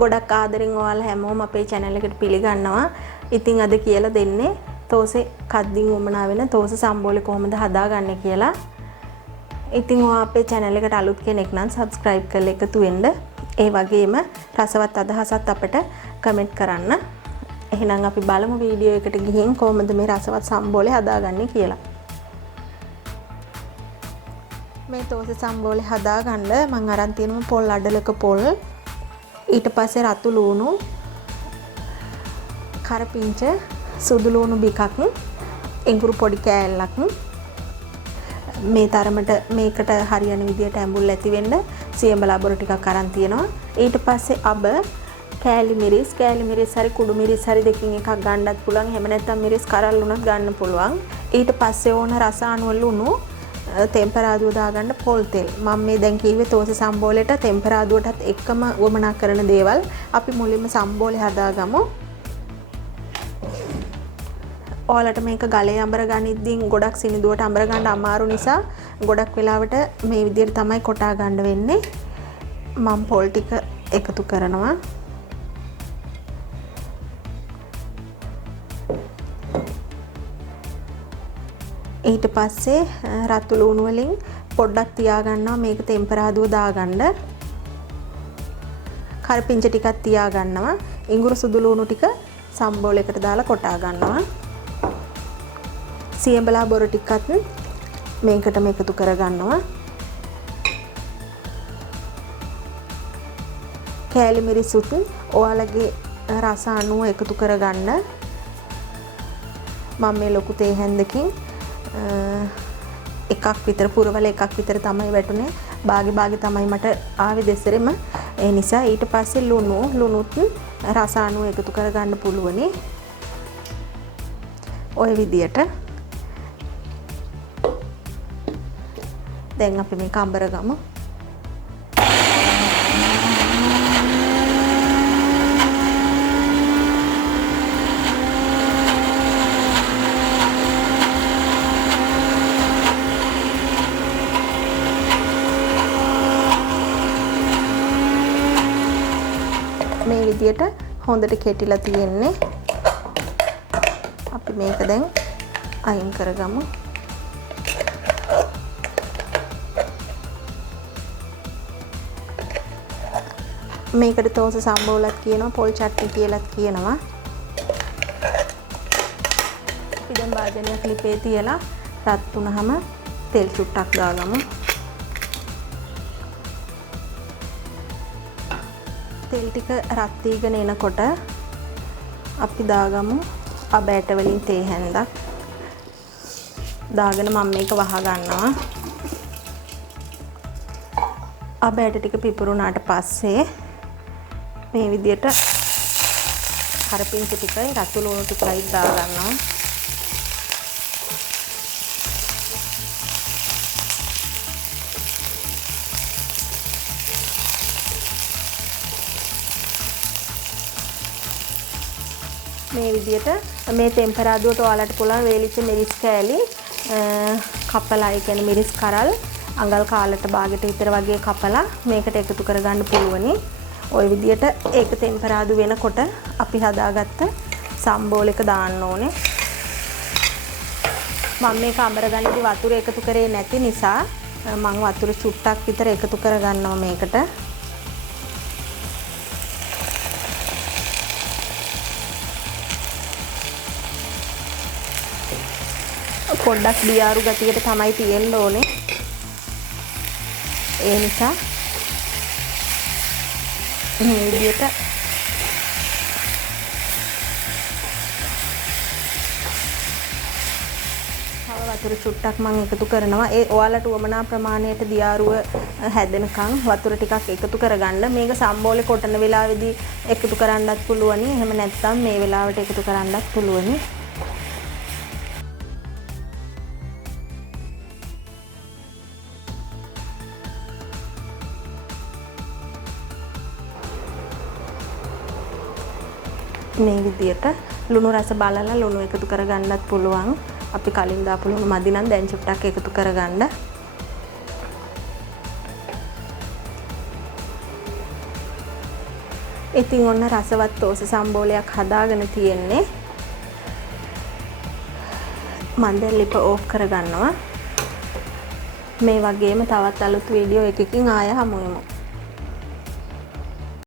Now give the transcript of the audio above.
ගොඩක් ආදරෙන් ඔයාලා හැමෝම අපේ channel එකට පිළිගන්නවා. ඉතින් අද කියලා දෙන්නේ තෝසේ කද්දින් වමනා වෙන තෝසේ සම්බෝලේ කොහොමද හදාගන්නේ කියලා. ඉතින් ඔයා අපේ channel එකට අලුත් කෙනෙක් නම් subscribe කරලා එකතු වෙන්න. ඒ වගේම රසවත් අදහසත් අපිට comment කරන්න. එහෙනම් අපි බලමු වීඩියෝ එකට ගිහින් කොහොමද මේ රසවත් සම්බෝලේ හදාගන්නේ කියලා. මේ තෝසේ සම්බෝලේ හදාගන්න මම අරන් තියෙනවා පොල් අඩලක පොල්. ඊට පස්සේ රතු ලුණු, කරපිංච, සුදු ලුණු බිකක්, එඟුරු පොඩි කෑල්ලක්. මේ තරමට මේකට හරියන විදියට ඇඹුල් ඇති වෙන්න සියඹලා බොර ටිකක් අරන් තියෙනවා. ඊට පස්සේ අබ, කෑලි මිරිස් හරි කුඩු මිරිස් හරි දෙකකින් එකක් ගන්නත් පුළුවන්. එහෙම නැත්නම් මිරිස් කරල් උනත් ගන්න පුළුවන්. ඊට පස්සේ ඕන රස අනුව ලුණු, තෙම්පරාදුව දාගන්න පොල් තෙල්. මම මේ දැන් කිව්වේ තෝසේ සම්බෝලේට තෙම්පරාදුවටත් එක්කම වමනා කරන දේවල්. අපි මුලින්ම සම්බෝලේ හදාගමු. ඔයාලට මේක ගලේ අඹර ගනිද්දී ගොඩක් සිනිදුවට අඹර ගන්න අමාරු නිසා ගොඩක් වෙලාවට මේ විදිහට තමයි කොටා ගන්න වෙන්නේ. මම පොල් ටික එකතු කරනවා. ඊට පස්සේ රතු ලුණු වලින් පොඩ්ඩක් තියාගන්නවා මේක තෙම්පරාදුව දාගන්න. කරපිංච ටිකක් තියාගන්නවා. ඉඟුරු සුදු ලුණු ටික සම්බෝලයකට දාලා කොටා ගන්නවා. සියඹලා බොර ටිකත් මේකටම එකතු කරගන්නවා. කෑලි මිරිසුත් ඔයාලගේ රස අනුව එකතු කරගන්න. මම මේ ලොකු තේ හැන්දකින් එකක් විතර පුරවල එකක් විතර තමයි වැටුනේ. බාගේ තමයි මට ආවේ දෙසරෙම. ඒ නිසා ඊට පස්සේ ලුණුත් රස අනුව එකතු කරගන්න පුළුවනි. ඔය විදියට. දැන් අපි මේක අඹර ගමු. මේ විදියට හොඳට කෙටිලා තියෙන්නේ. අපි මේක දැන් අයින් කරගමු. මේකට තෝසේ සම්බෝලත් කියනවා, පොල් චට්නි කියලාත් කියනවා. අපි දැන් වාදනයක් ලිපේ තියලා රත් වුණාම තෙල් චුට්ටක් දාගමු. තෙල් ටික රත් වීගෙන එනකොට අපි දාගමු අබෑට වලින් තේ හැන්දක්. දාගෙන මම මේක වහ ගන්නවා. අබෑට ටික පිපුරුණාට පස්සේ මේ විදියට කරපිංච ටිකයි රතු ලුණු ටිකයි දාගන්නවා. මේ විදියට මේ තෙම්පරාදුවට ඔයාලට පුළුවන් වේලිච්ච මිරිස් කෑලි කපලා, ඒ කියන්නේ මිරිස් කරල් අඟල් කාලට භාගයට විතර වගේ කපලා මේකට එකතු කරගන්න පුළුවනි. ওই විදියට ඒක තෙම්පරාදු වෙනකොට අපි හදාගත්ත සම්බෝල එක දාන්න ඕනේ. මම මේක අඹර ගන්නදී වතුර එකතු කරේ නැති නිසා මම වතුර චුට්ටක් විතර එකතු කරගන්නවා මේකට. පොඩ්ඩක් දියාරු ගතියට තමයි තියෙන්න ඕනේ. ඒ නිසා මේ විදියට වතුර චුට්ටක් මම එකතු කරනවා. ඒ ඔයාලට වමනා ප්‍රමාණයට දියාරුව හැදෙනකන් වතුර ටිකක් එකතු කරගන්න. මේක සම්බෝලේ කොටන වෙලාවේදී එකතු කරන්නත් පුළුවනි. එහෙම නැත්නම් මේ වෙලාවට එකතු කරන්නත් පුළුවනි. මේ විදියට ලුණු රස බලලා ලුණු එකතු කරගන්නත් පුළුවන්. අපි කලින් දාපු ලුණු මදි නම් දැන් චුට්ටක් එකතු කරගන්න. ඉතින් ඔන්න රසවත් තෝස සම්බෝලයක් හදාගෙන තියෙන්නේ. මම දැන් ලිප ඕෆ් කරගන්නවා. මේ වගේම තවත් අලුත් වීඩියෝ එකකින් ආය හමු වෙමු.